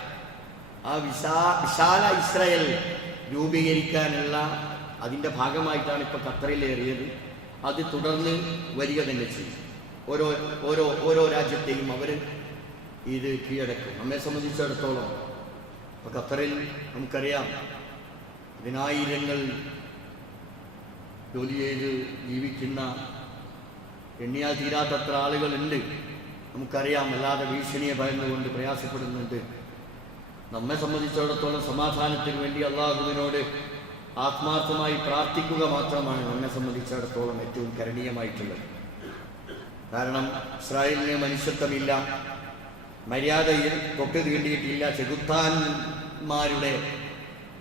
ആ വിശാല ഇസ്രായേൽ രൂപീകരിക്കാനുള്ള അതിൻ്റെ ഭാഗമായിട്ടാണ് ഇപ്പോൾ ഖത്തറിലേറിയത്. അത് തുടർന്ന് വരിക തന്നെ ചെയ്യും. ഓരോ രാജ്യത്തെയും അവർ ഇത് കീഴടക്കും. നമ്മെ സംബന്ധിച്ചിടത്തോളം ഇപ്പോൾ ഖത്തറിൽ നമുക്കറിയാം, ദിനായിരങ്ങൾ ജോലി ചെയ്ത് ജീവിക്കുന്ന, എണ്ണിയാൽ തീരാത്തത്ര ആളുകളുണ്ട്. നമുക്കറിയാം, അല്ലാതെ ഭീഷണിയെ ഭയന്നുകൊണ്ട് പ്രയാസപ്പെടുന്നുണ്ട്. നമ്മെ സംബന്ധിച്ചിടത്തോളം സമാധാനത്തിന് വേണ്ടി അള്ളാഹുവിനോട് ആത്മാർത്ഥമായി പ്രാർത്ഥിക്കുക മാത്രമാണ് നമ്മെ സംബന്ധിച്ചിടത്തോളം ഏറ്റവും കരണീയമായിട്ടുള്ളത്. കാരണം ഇസ്രായേലിന് മനുഷ്യത്വമില്ല, മര്യാദയിൽ തൊട്ട് തീണ്ടിയിട്ടില്ല. ചെകുത്താന്മാരുടെ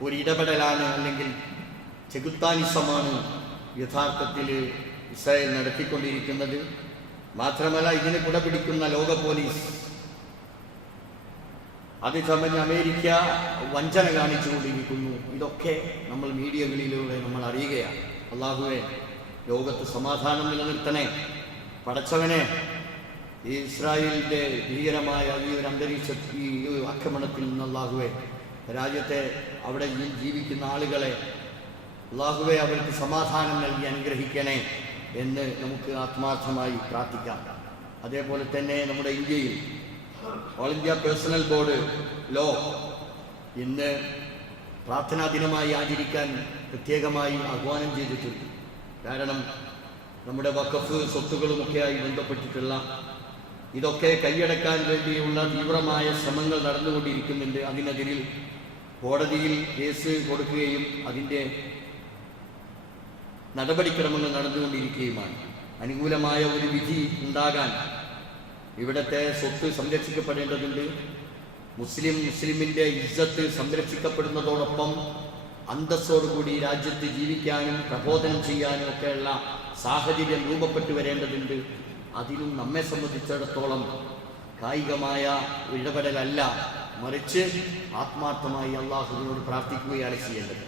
ഒരു ഇടപെടലാണ്, അല്ലെങ്കിൽ ചെകുത്താനിസമാണ് യഥാർത്ഥത്തിൽ ഇസ്രായേൽ നടത്തിക്കൊണ്ടിരിക്കുന്നത്. മാത്രമല്ല, ഇതിന് കുടപിടിക്കുന്ന ലോക പോലീസ്, അത് ചമഞ്ഞ് അമേരിക്ക വഞ്ചന കാണിച്ചുകൊണ്ടിരിക്കുന്നു. ഇതൊക്കെ നമ്മൾ മീഡിയകളിലൂടെ നമ്മൾ അറിയുകയാണ്. അള്ളാഹുവേ, ലോകത്ത് സമാധാനം നിലനിർത്തണേ. പടച്ചവനെ, ഈ ഇസ്രായേലിൻ്റെ ഭീകരമായ ഈ ഒരു ഈ ആക്രമണത്തിൽ നിന്ന് അള്ളാഹുവേ, രാജ്യത്തെ അവിടെ ജീവിക്കുന്ന ആളുകളെ അള്ളാഹുവേ അവർക്ക് സമാധാനം നൽകി അനുഗ്രഹിക്കണേ എന്ന് നമുക്ക് ആത്മാർത്ഥമായി പ്രാർത്ഥിക്കാം. അതേപോലെ തന്നെ നമ്മുടെ ഇന്ത്യയിൽ all India personal board law ഇന്ന് പ്രാർത്ഥനാ ദിനമായി ആചരിക്കാൻ പ്രത്യേകമായി ആഹ്വാനം ചെയ്തിട്ടുണ്ട്. കാരണം നമ്മുടെ വഖഫ് സ്വത്തുക്കളുമൊക്കെയായി ബന്ധപ്പെട്ടിട്ടുള്ള ഇതൊക്കെ കൈയടക്കാൻ വേണ്ടിയുള്ള തീവ്രമായ ശ്രമങ്ങൾ നടന്നുകൊണ്ടിരിക്കുന്നുണ്ട്. അതിനെതിരിൽ കോടതിയിൽ കേസ് കൊടുക്കുകയും അതിൻ്റെ നടപടിക്രമങ്ങൾ നടന്നുകൊണ്ടിരിക്കുകയുമാണ്. അനുകൂലമായ ഒരു വിധി ഉണ്ടാകാൻ ഇവിടുത്തെ സ്വത്ത് സംരക്ഷിക്കപ്പെടേണ്ടതുണ്ട്. മുസ്ലിമിൻ്റെ ഇസ്സത്ത് സംരക്ഷിക്കപ്പെടുന്നതോടൊപ്പം അന്തസ്സോടുകൂടി രാജ്യത്ത് ജീവിക്കാനും പ്രബോധനം ചെയ്യാനും ഒക്കെയുള്ള സാഹചര്യം രൂപപ്പെട്ടു വരേണ്ടതുണ്ട്. അതിലും നമ്മെ സംബന്ധിച്ചിടത്തോളം കായികമായ ഇടപെടലല്ല, മറിച്ച് ആത്മാർത്ഥമായി അള്ളാഹുവിനോട് പ്രാർത്ഥിക്കുകയാണ് ചെയ്യേണ്ടത്.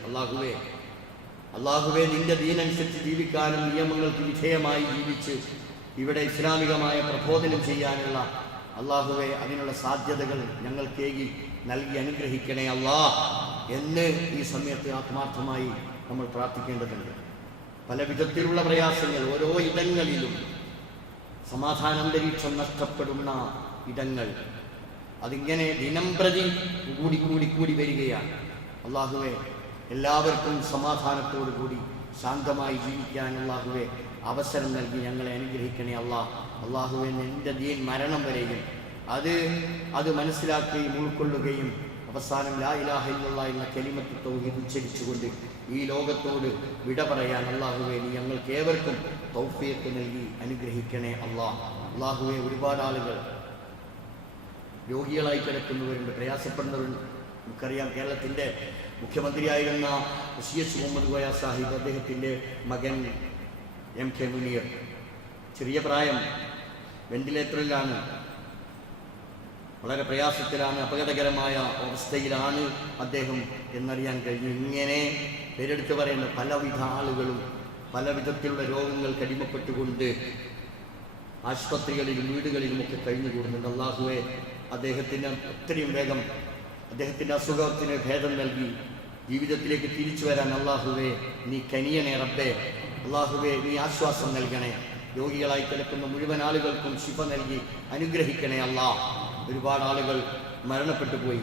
അള്ളാഹുവേ, നിന്റെ ദീനനുസരിച്ച് ജീവിക്കാനും നിയമങ്ങൾക്ക് വിധേയമായി ജീവിച്ച് ഇവിടെ ഇസ്ലാമികമായ പ്രബോധനം ചെയ്യാനുള്ള അള്ളാഹുവേ അതിനുള്ള സാധ്യതകൾ ഞങ്ങൾക്കേകി നൽകി അനുഗ്രഹിക്കണേ എന്ന് ഈ സമയത്ത് ആത്മാർത്ഥമായി നമ്മൾ പ്രാർത്ഥിക്കേണ്ടതുണ്ട്. പല വിധത്തിലുള്ള പ്രയാസങ്ങൾ ഓരോ ഇടങ്ങളിലും, സമാധാനാന്തരീക്ഷം നഷ്ടപ്പെടുന്ന ഇടങ്ങൾ, അതിങ്ങനെ ദിനം പ്രതി കൂടി വരികയാണ്. അള്ളാഹുവേ, എല്ലാവർക്കും സമാധാനത്തോടു കൂടി ശാന്തമായി ജീവിക്കാൻ അള്ളാഹുവേ അവസരം നൽകി ഞങ്ങളെ അനുഗ്രഹിക്കണേ അള്ളാഹുവേ, നിന്റെ ദീൻ മരണം വരെയും അത് മനസ്സിലാക്കുകയും ഉൾക്കൊള്ളുകയും അവസാനം ലാ ഇലാഹ ഇല്ലല്ലാഹ് എന്ന കലിമത്ത് തൗഹീദ് ഉച്ചരിച്ചുകൊണ്ട് ഈ ലോകത്തോട് വിട പറയാൻ അള്ളാഹുവേ നീ ഞങ്ങൾക്ക് ഏവർക്കും തൗഫീഖ് നൽകി അനുഗ്രഹിക്കണേ അള്ളാഹുവേ, ഒരുപാട് ആളുകൾ രോഗികളായി കിടക്കുന്നവരുണ്ട്, പ്രയാസപ്പെടുന്നവരുണ്ട്. നമുക്കറിയാം, കേരളത്തിൻ്റെ മുഖ്യമന്ത്രിയായിരുന്ന CS മുഹമ്മദ് കോയ സാഹിബ്, അദ്ദേഹത്തിൻ്റെ മകൻ MK മുനീർ ചെറിയ പ്രായം, വെന്റിലേറ്ററിലാണ്, വളരെ പ്രയാസത്തിലാണ്, അപകടകരമായ അവസ്ഥയിലാണ് അദ്ദേഹം എന്നറിയാൻ കഴിഞ്ഞു. ഇങ്ങനെ പേരെടുത്ത് പറയുന്ന പലവിധ ആളുകളും പല വിധത്തിലുള്ള രോഗങ്ങൾ കടിമപ്പെട്ടുകൊണ്ട് ആശുപത്രികളിലും വീടുകളിലുമൊക്കെ കഴിഞ്ഞുകൂടുന്നുണ്ട്. അള്ളാഹുവെ, അദ്ദേഹത്തിന് എത്രയും വേഗം അദ്ദേഹത്തിൻ്റെ അസുഖത്തിന് ഭേദം നൽകി ജീവിതത്തിലേക്ക് തിരിച്ചു വരാൻ അള്ളാഹുവേ നീ കനിയണേ റബ്ബേ. അള്ളാഹുവേ, നീ ആശ്വാസം നൽകണേ. രോഗികളായി കിടക്കുന്ന മുഴുവൻ ആളുകൾക്കും ശിഫ നൽകി അനുഗ്രഹിക്കണേ ഒരുപാട് ആളുകൾ മരണപ്പെട്ടു പോയി.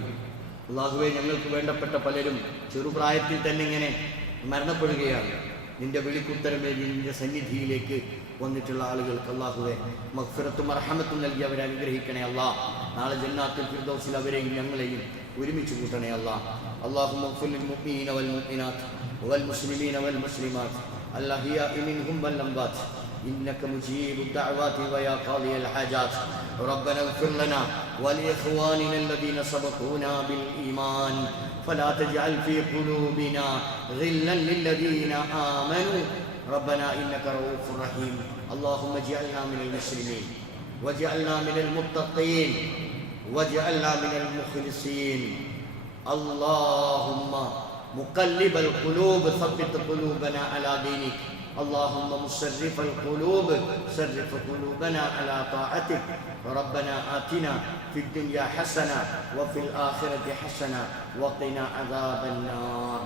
അള്ളാഹുവേ, ഞങ്ങൾക്ക് വേണ്ടപ്പെട്ട പലരും ചെറുപ്രായത്തിൽ തന്നെ ഇങ്ങനെ മരണപ്പെടുകയാണ്. നിന്റെ വിളിക്കുത്തരമേലി നിന്റെ സന്നിധിയിലേക്ക് വന്നിട്ടുള്ള ആളുകൾക്ക് അള്ളാഹുവേ മഗ്ഫിറത്തും റഹ്മത്തും നൽകി അവരെ അനുഗ്രഹിക്കണേ നാളെ ജന്നാത്തുൽ ഫിർദൗസിൽ അവരെയും ഞങ്ങളെയും ഒരുമിച്ച് കൂട്ടണേ اللهم اغفر للمؤمنين والمؤمنات والمسلمين والمسلمات الأحياء منهم والأموات إنك مجيب الدعوات ويا قاضي الحاجات. ربنا اغفر لنا ولإخواننا الذين سبقونا بالإيمان فلا تجعل في قلوبنا غلا للذين آمنوا ربنا إنك رؤوف رحيم. اللهم اجعلنا من المسلمين واجعلنا من المتقين واجعلنا من المخلصين. اللهم مقلب القلوب ثبت قلوبنا على دينك. اللهم مصرف القلوب صرف قلوبنا على طاعتك. ربنا آتنا في الدنيا حسنة وفي الآخرة حسنة وقنا عذاب النار.